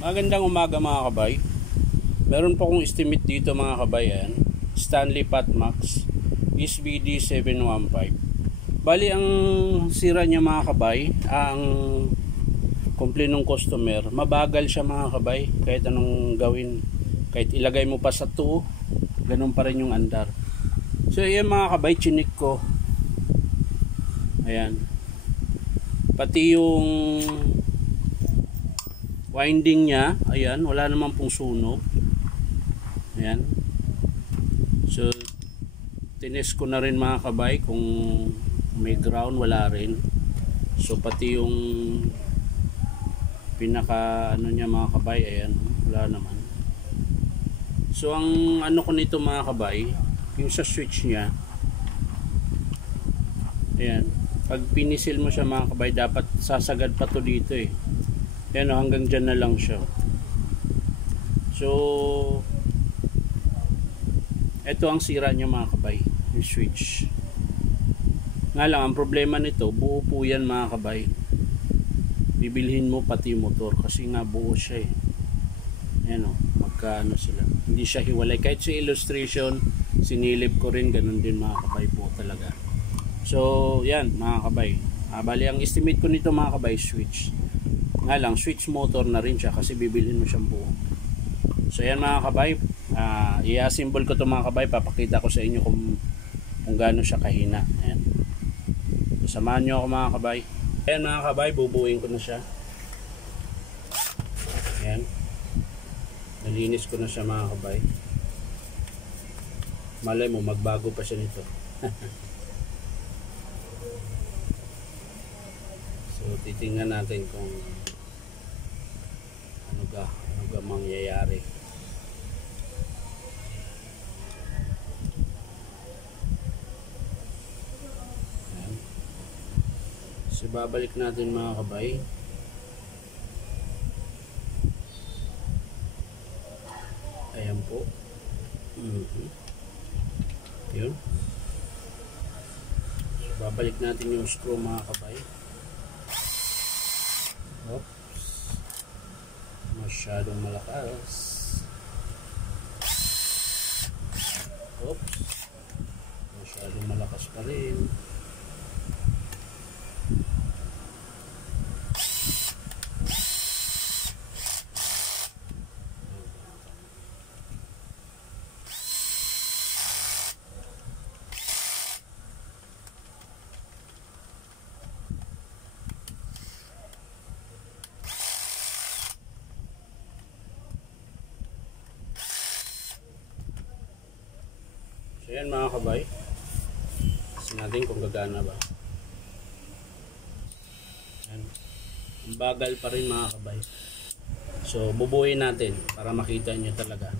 Magandang umaga mga kabay. Meron po akong estimate dito mga kabayan. Stanley Patmax SBD 715. Bali ang sira niya mga kabay, ang complaint ng customer, mabagal siya mga kabay. Kahit anong gawin, kahit ilagay mo pa sa 2, ganun pa rin yung andar. So yan mga kabay, chinik ko. Ayan. Pati yung winding niya, ayan, wala naman pong sunog. Ayan. So tines ko na rin mga kabay kung may ground, wala rin. So pati yung pinaka ano niya mga kabay, ayan, wala naman. So ang ano ko nito mga kabay, yung sa switch niya, ayan, pag pinisil mo siya mga kabay, dapat sasagad pa to dito eh. Ayan o, hanggang dyan na lang siya. So ito ang sira niya mga kabay, yung switch. Nga lang, ang problema nito, buo po yan mga kabay. Bibilhin mo pati motor kasi nga buo siya eh. Ayan o, magkaano sila. Hindi siya hiwalay. Kahit sa illustration, sinilip ko rin, ganun din mga kabay po talaga. So yan mga kabay. Bali ang estimate ko nito mga kabay, switch. Nga lang, switch motor na rin siya kasi bibilhin mo siyang buo. So yan mga kabay, i-assemble ko ito mga kabay, papakita ko sa inyo kung gaano siya kahina. Ayan. So, samahan nyo ako mga kabay. Ayan mga kabay, bubuuin ko na siya. Ayan. Nalinis ko na siya mga kabay. Malay mo, magbago pa siya nito. So titingnan natin kung ano ga mangyayari. Ayan. So babalik natin mga kabay. Ayan po. Yun. So babalik natin yung screw mga kabay. Oops. Masyadong malakas. Oops. Masyadong malakas pa rin. So yan mga kabay, kasi natin kung gagana ba. Yan. Ang bagal pa rin mga kabay. So bubuuin natin para makita nyo talaga.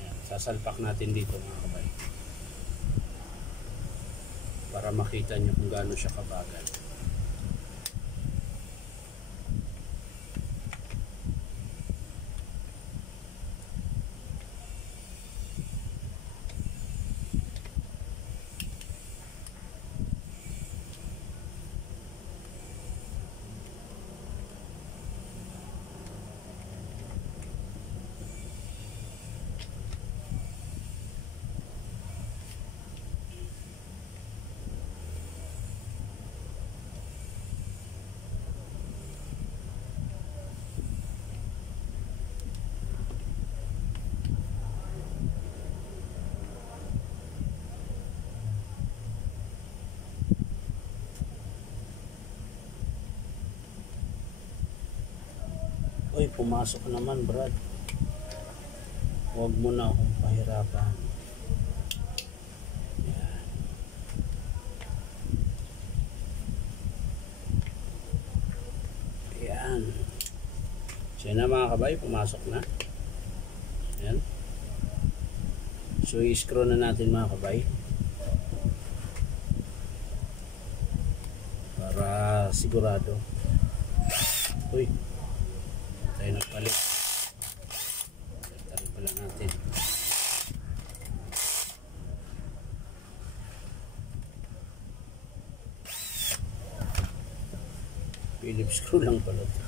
Yan. Sasalpak natin dito mga kabay para makita nyo kung gaano siya kabagal. Uy, pumasok naman Brad. Huwag mo na akong pahirapan. Yan. Yan. So yan na mga kabay, pumasok na. Yan. So i-screw na natin mga kabay. Para sigurado. Uy. Tayo nagpalit. Tayo pala natin. Phillips screw lang pala ito.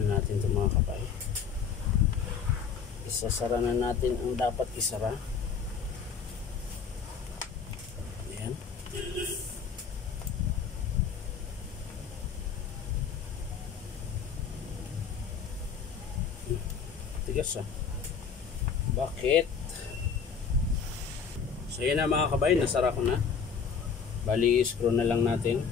na natin ito mga kabay. Isasara na natin ang dapat isara. Ayan. Tigas ah. Bakit? So yan na mga kabay, nasara ko na. Bali, screw na lang natin.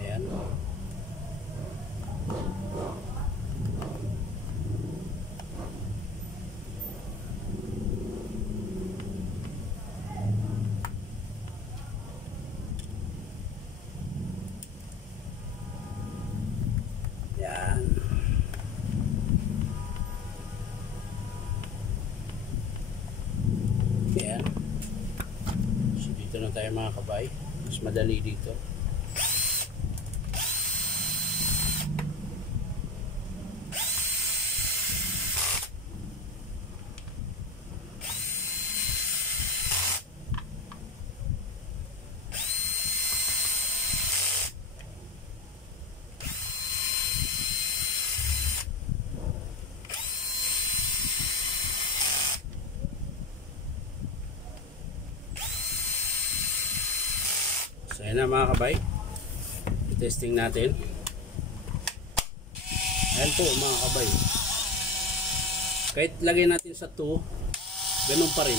Ayan. Ayan. Ayan. So dito na tayo mga kabay. Mas madali dito. So ayan na mga kabay, i-testing natin. Ayan po mga kabay, kahit lagay natin sa 2, ganun pa rin,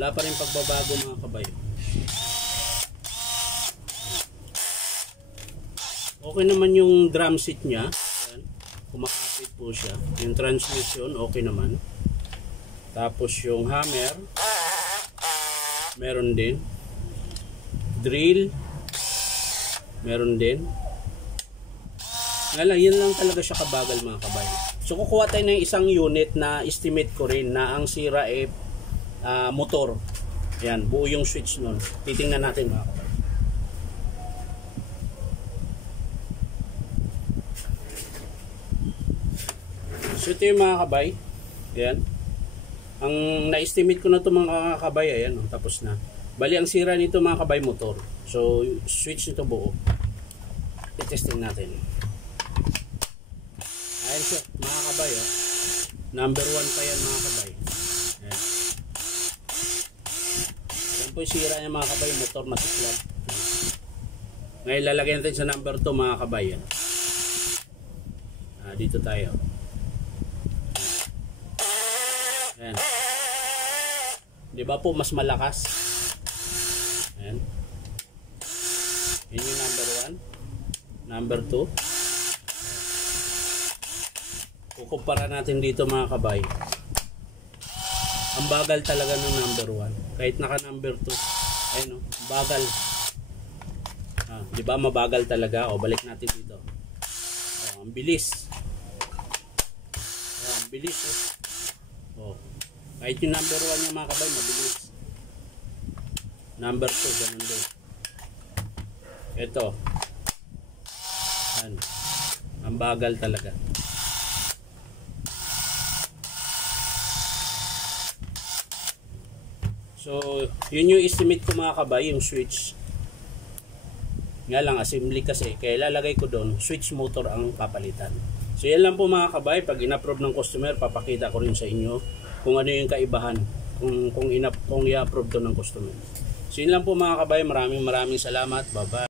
wala pa rin pagbabago mga kabay. Okay naman yung drum set nya. Ayan, kumakapit po siya. Yung transmission okay naman. Tapos yung hammer meron din. Drill meron din. Yan lang talaga siya kabagal mga kabay. So kukuha tayo ng isang unit na estimate ko rin na ang sira motor. Yan, buo yung switch nun. Titingnan natin mga kabay. So ito yung mga kabay. Yan. Ang na-estimate ko na ito mga kabay, ayan, tapos na. Bali ang sira nito mga kabay, motor. So switch nito buo. I-testing natin. Ayan siya mga kabay. Oh. Number 1 pa yan mga kabay. Ayan. Ayan po yung sira niya mga kabay, motor na siklab. Ngayon lalagyan natin sa number 2 mga kabay. Yan. Dito tayo. Ayan. Diba po mas malakas? Ayan. Yun yung number 1. Number 2. Kukumpara natin dito mga kabay. Ang bagal talaga ng number 1. Kahit naka number 2. Ayun o, bagal. Diba mabagal talaga? O, balik natin dito. O, ang bilis. O, ang bilis o. Kahit yung number 1 yung mga kabay, mabilis. Number 2, ganun din. Ito. Yan. Ang bagal talaga. So, yun yung estimate ko mga kabay, yung switch. Nga lang, assembly kasi. Kaya lalagay ko doon, switch motor ang papalitan. So, yan lang po mga kabay. Pag in-approve ng customer, papakita ko rin sa inyo kung ano yung kaibahan. Kung i-approve to ng customer. So, yun lang po mga kabay. Maraming salamat. Bye-bye.